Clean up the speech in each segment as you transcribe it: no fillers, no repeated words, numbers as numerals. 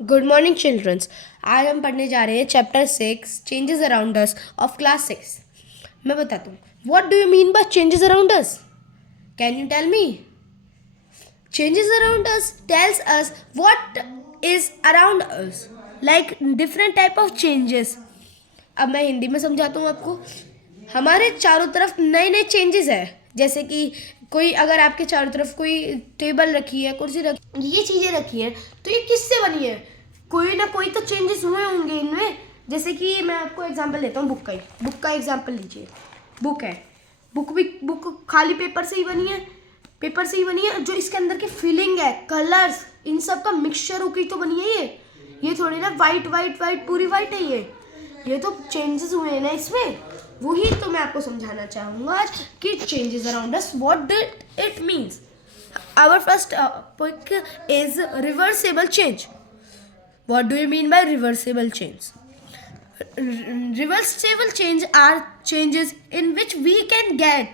Good morning children's. आज हम पढ़ने जा रहे हैं chapter 6 changes around us of class 6। मैं बताता हूँ what do you mean by changes around us. Can you tell me? Changes around us tells us what is around us, like different type of changes. अब मैं हिंदी में समझाता हूँ आपको। हमारे चारों तरफ नए नए चेंजेस है। जैसे कि कोई अगर आपके चारों तरफ कोई टेबल रखी है, कुर्सी रखी, ये चीज़ें रखी है, तो ये किससे बनी है? कोई ना कोई तो चेंजेस हुए होंगे इनमें। जैसे कि मैं आपको एग्जांपल देता हूँ बुक का एग्जांपल लीजिए। बुक है, बुक खाली पेपर से ही बनी है, जो इसके अंदर की फीलिंग है, कलर्स, इन सब का मिक्सचर होकर तो बनी है ये थोड़ी ना वाइट पूरी वाइट है ये तो चेंजेस हुए हैं ना इसमें। वही तो मैं आपको समझाना चाहूँगा आज कि changes around us what did it means. Our first topic is reversible change. What do you mean by reversible change? Reversible change are changes in which we can get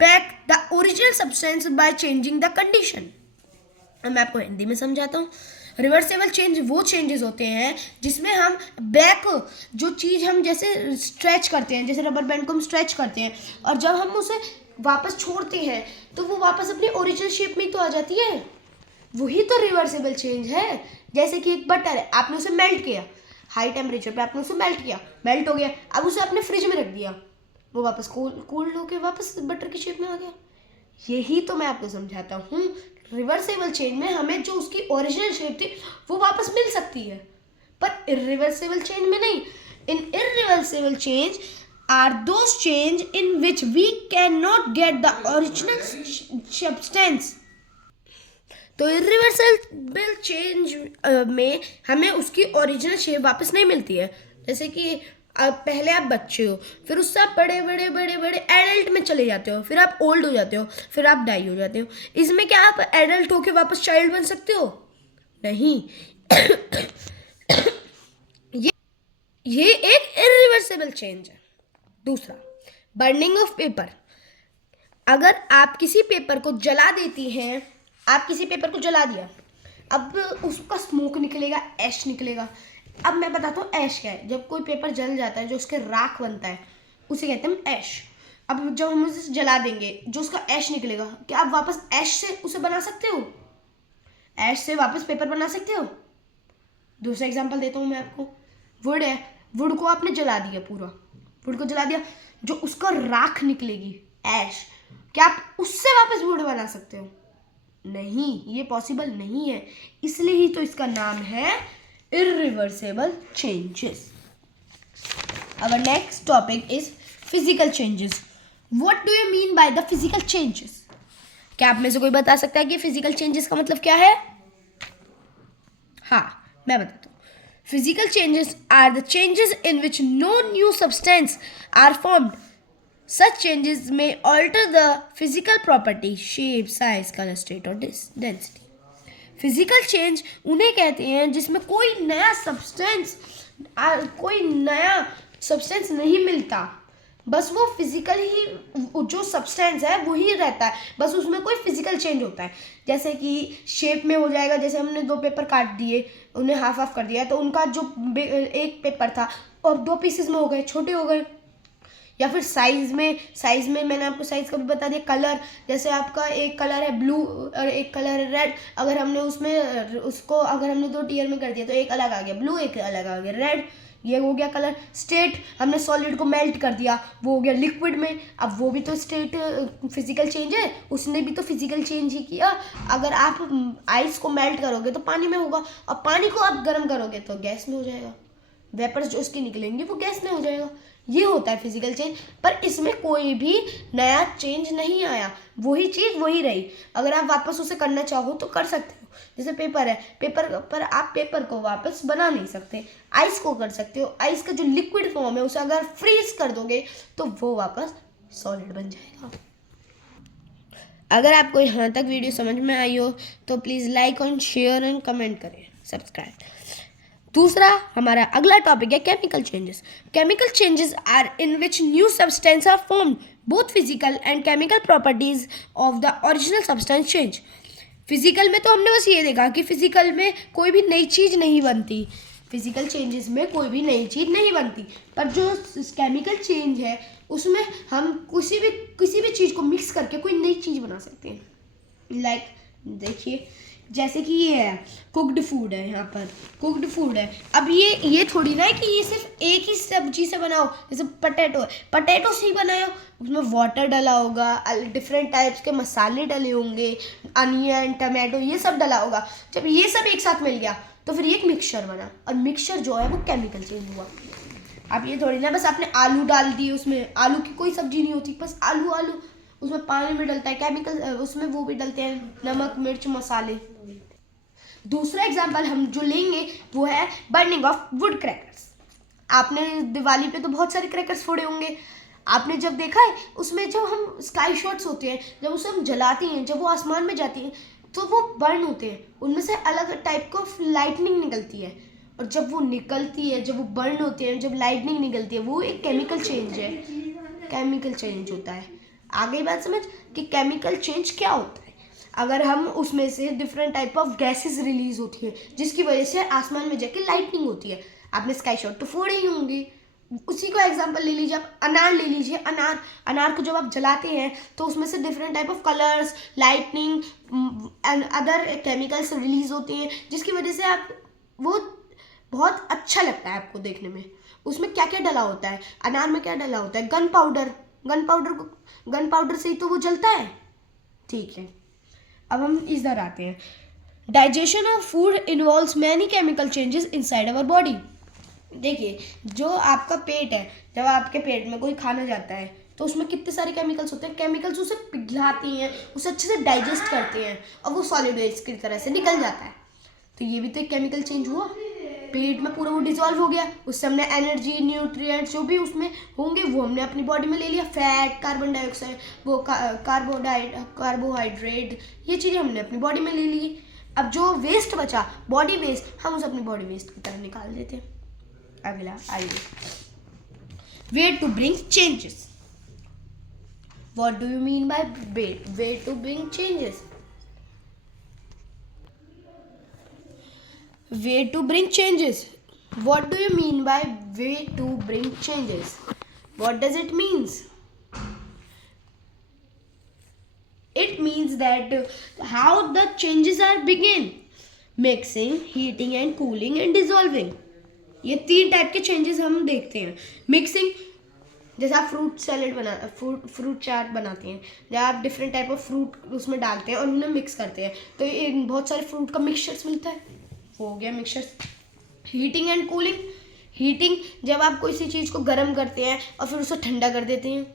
back the original substance by changing the condition. अब मैं आपको हिंदी में समझाता हूँ। Reversible change वो changes होते हैं जिसमें हम बैक जो चीज़ हम जैसे स्ट्रेच करते हैं, जैसे रबर बैंड को हम स्ट्रेच करते हैं और जब हम उसे वापस छोड़ते हैं तो वो वापस अपनी ओरिजिनल शेप में तो आ जाती है। वही तो रिवर्सेबल चेंज है। जैसे कि एक बटर है, आपने उसे मेल्ट किया, हाई टेम्परेचर पे आपने उसे मेल्ट हो गया, अब उसे आपने फ्रिज में रख दिया, वो वापस कोल्ड होके वापस बटर की शेप में आ गया। यही तो मैं आपको समझाता हूँ। रिवर्सेबल चेंज में हमें जो उसकी ओरिजिनल शेप थी वो वापस मिल सकती है, पर इरिवर्सेबल चेंज में नहीं। In irreversible change are those change in which we can not get the original substance. तो इरिवर्सेबल चेंज में हमें उसकी ओरिजिनल शेप वापस नहीं मिलती है। जैसे कि अब पहले आप बच्चे हो, फिर उससे आप बड़े बड़े बड़े बड़े एडल्ट में चले जाते हो, फिर आप ओल्ड हो जाते हो, फिर आप डाई हो जाते हो। इसमें क्या आप एडल्ट होके वापस चाइल्ड बन सकते हो? नहीं। ये ये एक इरिवर्सेबल चेंज है। दूसरा, बर्निंग ऑफ पेपर। अगर आप किसी पेपर को जला देती हैं, आप किसी पेपर को जला दिया, अब उसका स्मोक निकलेगा, ऐश निकलेगा। अब मैं बताता हूँ ऐश क्या है। जब कोई पेपर जल जाता है, जो उसके राख बनता है, उसे कहते हैं ऐश। अब जब हम उसे जला देंगे, जो उसका ऐश निकलेगा, क्या आप वापस ऐश से उसे बना सकते हो? ऐश से वापस पेपर बना सकते हो? दूसरा एग्जांपल देता हूँ मैं आपको। वुड है, वुड को आपने जला दिया, पूरा वुड को जला दिया, जो उसका राख निकलेगी, ऐश, क्या आप उससे वापस वुड बना सकते हो? नहीं, ये पॉसिबल नहीं है। इसलिए ही तो इसका नाम है irreversible changes. Our next topic is physical changes. What do you mean by the physical changes? क्या आप में से कोई बता सकता है कि फिजिकल चेंजेस का मतलब क्या है? हाँ, मैं बताता हूँ। Physical changes are the changes in which no new substance are formed. Such changes may alter the physical property, shape, size, color, state or density. Physical change उन्हें कहते हैं जिसमें कोई नया सब्सटेंस नहीं मिलता, बस वो फिजिकल ही जो सब्सटेंस है वही रहता है, बस उसमें कोई फिजिकल चेंज होता है। जैसे कि शेप में हो जाएगा, जैसे हमने दो पेपर काट दिए, उन्हें हाफ हाफ कर दिया, तो उनका जो एक पेपर था और दो पीसेस में हो गए, छोटे हो गए। या फिर साइज़ में मैंने आपको साइज़ का भी बता दिया। कलर, जैसे आपका एक कलर है ब्लू और एक कलर है रेड, अगर हमने दो टियर में कर दिया तो एक अलग आ गया ब्लू, एक अलग आ गया रेड, ये हो गया कलर। स्टेट, हमने सॉलिड को मेल्ट कर दिया, वो हो गया लिक्विड में, अब वो भी तो स्टेट फिजिकल चेंज है, उसने भी तो फिजिकल चेंज ही किया। अगर आप आइस को मेल्ट करोगे तो पानी में होगा, और पानी को आप गर्म करोगे तो गैस में हो जाएगा, वेपर्स जो उसके निकलेंगे वो गैस में हो जाएगा। ये होता है फिजिकल चेंज, पर इसमें कोई भी नया चेंज नहीं आया, वही चीज़ वही रही। अगर आप वापस उसे करना चाहो तो कर सकते हो। जैसे पेपर है, पेपर पर आप पेपर को वापस बना नहीं सकते, आइस को कर सकते हो। आइस का जो लिक्विड फॉर्म है उसे अगर फ्रीज कर दोगे तो वो वापस सॉलिड बन जाएगा। अगर आपको यहाँ तक वीडियो समझ में आई हो तो प्लीज़ लाइक और शेयर एंड कमेंट करें, सब्सक्राइब। दूसरा हमारा अगला टॉपिक है chemical changes. Chemical changes are in which new substance are formed, both physical and chemical properties of the original substance change. Physical में तो हमने बस ये देखा कि फिजिकल में कोई भी नई चीज़ नहीं बनती, फिजिकल चेंजेस में कोई भी नई चीज़ नहीं बनती, पर जो केमिकल चेंज है उसमें हम किसी भी चीज़ को मिक्स करके कोई नई चीज़ बना सकते हैं। लाइक देखिए, जैसे कि ये है कुक्ड फूड है, यहाँ पर कुक्ड फूड है। अब ये थोड़ी ना है कि ये सिर्फ एक ही सब्जी से बनाओ, जैसे पटेटो है, पटेटो से ही बनाओ, उसमें वाटर डला होगा, डिफरेंट टाइप्स के मसाले डले होंगे, अनियन टमाटो ये सब डला होगा। जब ये सब एक साथ मिल गया तो फिर ये एक मिक्सचर बना, और मिक्सचर जो है वो केमिकल चेंज हुआ। अब ये थोड़ी ना बस आपने आलू डाल दिए, उसमें आलू की कोई सब्जी नहीं होती, बस आलू आलू, उसमें पानी भी डलता है, केमिकल उसमें वो भी डलते हैं, नमक मिर्च मसाले। दूसरा एग्जांपल हम जो लेंगे वो है बर्निंग ऑफ वुड क्रैकर्स। आपने दिवाली पे तो बहुत सारे क्रैकर्स फोड़े होंगे, आपने जब देखा है उसमें जो हम स्काई शॉट्स होते हैं, जब उसे हम जलाते हैं, जब वो आसमान में जाती हैं तो वो बर्न होते हैं, उनमें से अलग टाइप का लाइटनिंग निकलती है, और जब वो निकलती है, जब वो बर्न होते हैं, जब लाइटनिंग निकलती है, वो एक केमिकल चेंज है, केमिकल चेंज होता है। आ गई बात समझ कि केमिकल चेंज क्या होता है? अगर हम उसमें से different type of gases release होती है जिसकी वजह से आसमान में जाके लाइटनिंग होती है। आपने स्काई शॉट तो फोड़े ही होंगे, उसी को एग्जांपल ले लीजिए, आप अनार ले लीजिए। अनार को जब आप जलाते हैं तो उसमें से different type of colours, lightning and other chemicals release होते हैं, जिसकी वजह से आप वो बहुत अच्छा लगता है आपको देखने में। उसमें क्या क्या डला होता है, अनार में क्या डला होता है? गन पाउडर से ही तो वो जलता है। ठीक है, अब हम इधर आते हैं। Digestion of food involves many chemical changes inside our body. देखिए, जो आपका पेट है, जब आपके पेट में कोई खाना जाता है तो उसमें कितने सारे केमिकल्स होते हैं, केमिकल्स उसे पिघलाती हैं, उसे अच्छे से डाइजेस्ट करते हैं, और वो सॉलिड वेस्ट की तरह से निकल जाता है। तो ये भी तो एक केमिकल चेंज हुआ, पेट में पूरा वो डिजॉल्व हो गया, उससे हमने एनर्जी, न्यूट्रिएंट्स जो भी उसमें होंगे वो हमने अपनी बॉडी में ले लिया, फैट, कार्बन डाइऑक्साइड, वो कार्बोहाइड्रेट, ये चीज़ें हमने अपनी बॉडी में ले ली। अब जो वेस्ट बचा, बॉडी वेस्ट, हम उसे अपनी बॉडी वेस्ट की तरह निकाल देते हैं। अगला आइए, way to bring changes. What do you mean by way to bring changes? Way to bring changes. What do you mean by way to bring changes? What does it means? It means that how the changes are begin. Mixing, heating and cooling and dissolving. ये 3 type के changes हम देखते हैं। Mixing, जैसे आप fruit चाट बनाते हैं, जब आप डिफरेंट टाइप ऑफ फ्रूट उसमें डालते हैं और उन्हें मिक्स करते हैं तो ये बहुत सारे फ्रूट का मिक्सचर्स मिलता है, हो गया mixture. Heating and cooling, heating जब आप कोई सी चीज़ को गर्म करते हैं और फिर उसे ठंडा कर देते हैं,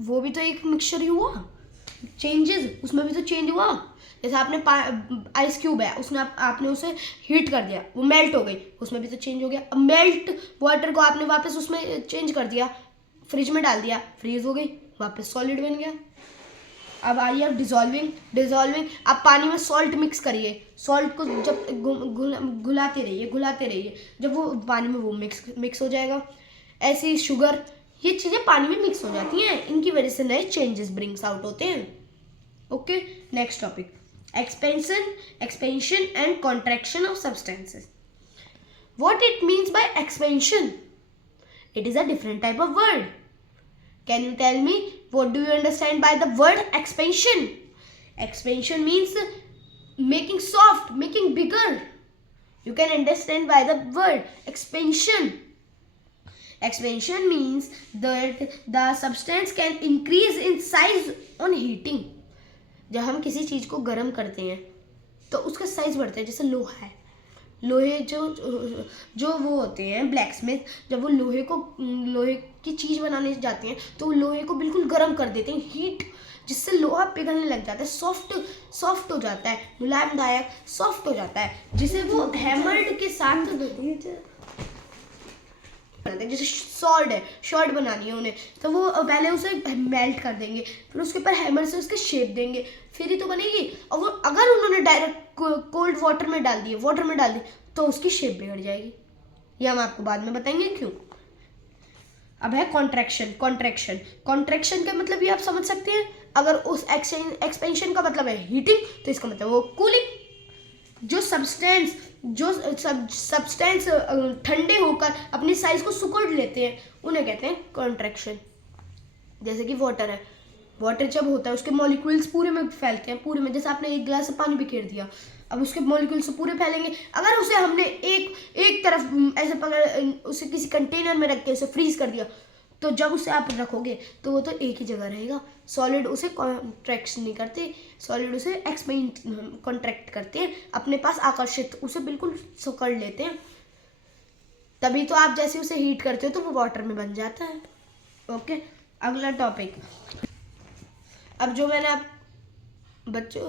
वो भी तो एक मिक्सचर ही हुआ। चेंजेस, उसमें भी तो चेंज हुआ। जैसे आपने आइस क्यूब है, उसने आपने उसे हीट कर दिया, वो मेल्ट हो गई, उसमें भी तो चेंज हो गया। अब मेल्ट वाटर को आपने वापस उसमें चेंज कर दिया, फ्रिज में डाल दिया, फ्रीज हो गई, वापस सॉलिड बन गया। अब आइए अब डिजॉल्विंग, आप पानी में सॉल्ट मिक्स करिए, सॉल्ट को जब घुलाते रहिए, जब वो पानी में वो मिक्स हो जाएगा। ऐसे ही शुगर, ये चीज़ें पानी में मिक्स हो जाती हैं, इनकी वजह से नए चेंजेस ब्रिंग्स आउट होते हैं। Okay, next topic, expansion and contraction of substances. What it means by expansion? It is a different type of word. Can you tell me what do you understand by the word expansion? Expansion means making soft, making bigger. You can understand by the word expansion. Expansion means that the substance can increase in size on heating. जब हम किसी चीज़ को गर्म करते हैं तो उसका size बढ़ता है। जैसे लोहा है, लोहे जो वो होते हैं ब्लैकस्मिथ, जब वो लोहे की चीज़ बनाने जाते हैं तो लोहे को बिल्कुल गर्म कर देते हैं, हीट, जिससे लोहा पिघलने लग जाता है, सॉफ्ट हो जाता है, मुलायमदायक सॉफ्ट हो जाता है, जिसे वो हैमर्ड के साथ जैसे शॉर्ट बनानी है उन्हें तो वो पहले उसे मेल्ट कर देंगे, फिर उसके ऊपर हैमर से उसके शेप देंगे, फिर ही तो बनेगी। और वो अगर उन्होंने डायरेक्ट कोल्ड वाटर में डाल दी तो उसकी शेप बिगड़ जाएगी। ये हम आपको बाद में बताएंगे क्यों। अब है कॉन्ट्रैक्शन का मतलब ये आप समझ सकते हैं, अगर उस एक्सपेंशन का मतलब है हीटिंग तो इसका मतलब वो कूलिंग। जो सब्सटेंस ठंडे होकर अपनी साइज को सिकुड़ लेते हैं उन्हें कहते हैं कॉन्ट्रैक्शन। जैसे कि वाटर है, वाटर जब होता है उसके मॉलिक्यूल्स पूरे में फैलते हैं, पूरे में। जैसे आपने एक गिलास से पानी बिखेर दिया, अब उसके मॉलिक्यूल्स पूरे फैलेंगे। अगर उसे हमने एक तरफ ऐसे पकड़ उसे किसी कंटेनर में रख के उसे फ्रीज कर दिया तो जब उसे आप रखोगे तो वो तो एक ही जगह रहेगा। सॉलिड उसे कॉन्ट्रैक्ट नहीं करते, सॉलिड उसे एक्सपेंड कॉन्ट्रैक्ट करते हैं, अपने पास आकर्षित उसे बिल्कुल सिकुड़ लेते हैं। तभी तो आप जैसे उसे हीट करते हो तो वो वाटर में बन जाता है। ओके, अगला टॉपिक। अब जो मैंने आप बच्चों